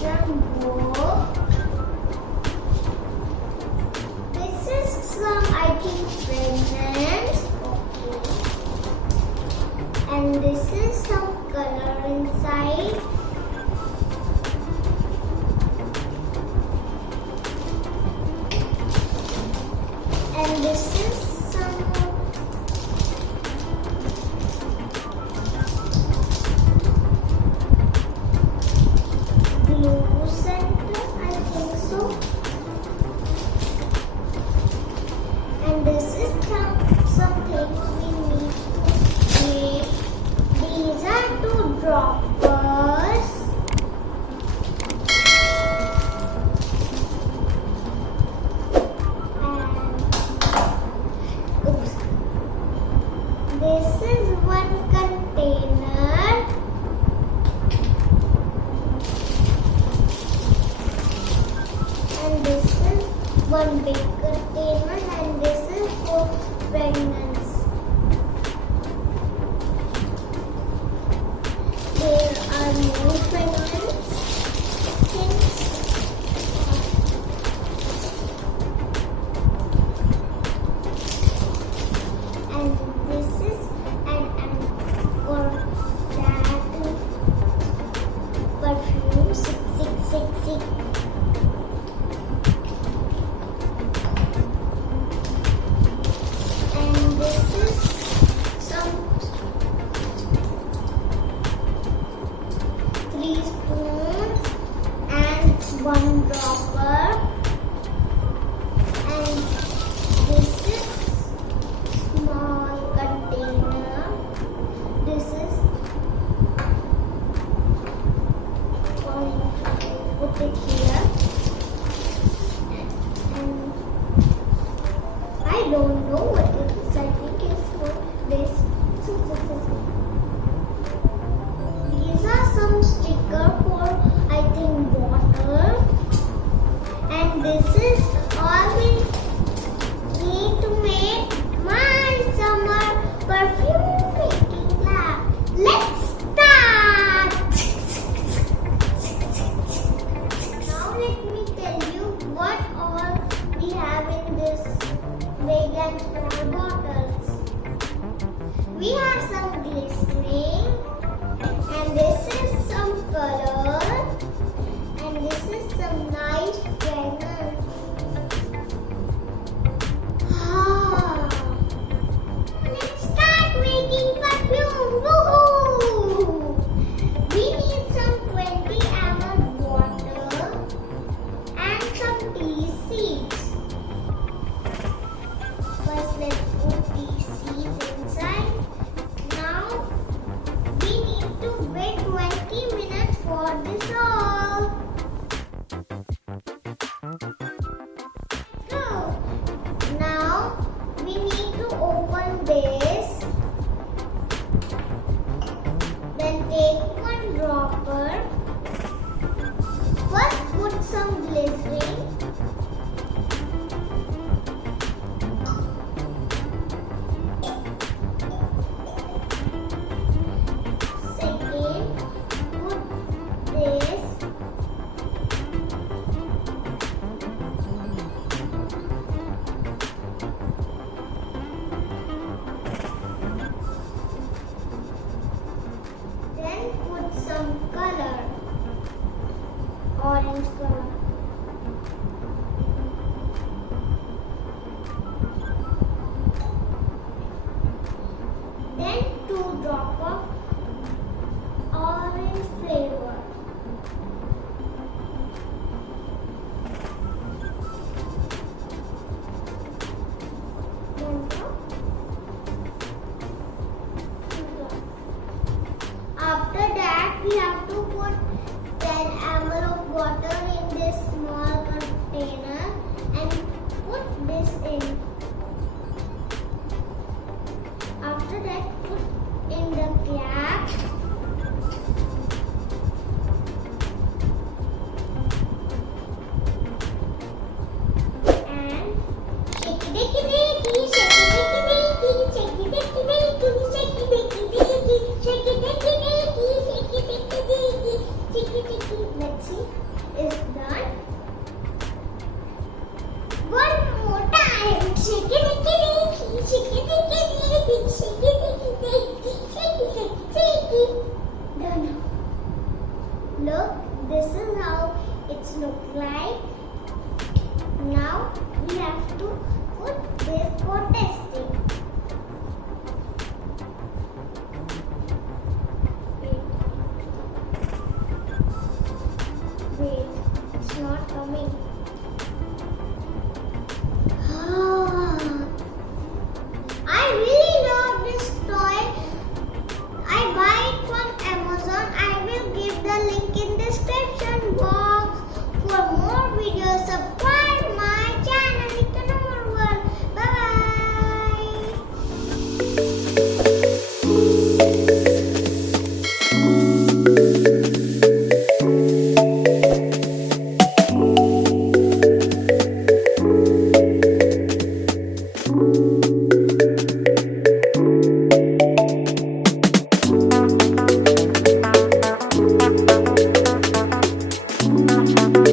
instruction book. This is some, I think, fragrance. Okay. And this is some color inside. And this is some glue center, I think so. And this is something we need to make. These are two droppers. This is one container. And this is one big container, and this is for fragrance. There are no fragrance things. And this is for that perfume 6666. And this is some 3 spoons and 1 dropper. And this is small container. This is put it here. And I don't know what it is. I think it's for this. These are some sticker for, I think, water. And this is all we need to make my summer perfume making lab. Let's start! Now let me tell you what all we have in this big and small bottles. We have some glycerin, and this is some color, and this is some nice fragrance. Let's start making perfume. Woohoo! We need some 20 ml water and some tea seeds. First, let's put tea seeds inside. Now, we need to wait 20 minutes for this all. So, now we need to open this. Then take 1 dropper. First, put some glycerin. Second, put this. Then put some color, orange color. Then 2 drops of orange flavor. One drop. 2 drops. After that, we have to put 10 ml of water in this look like. Now we have to put this for testing. Wait, it's not coming.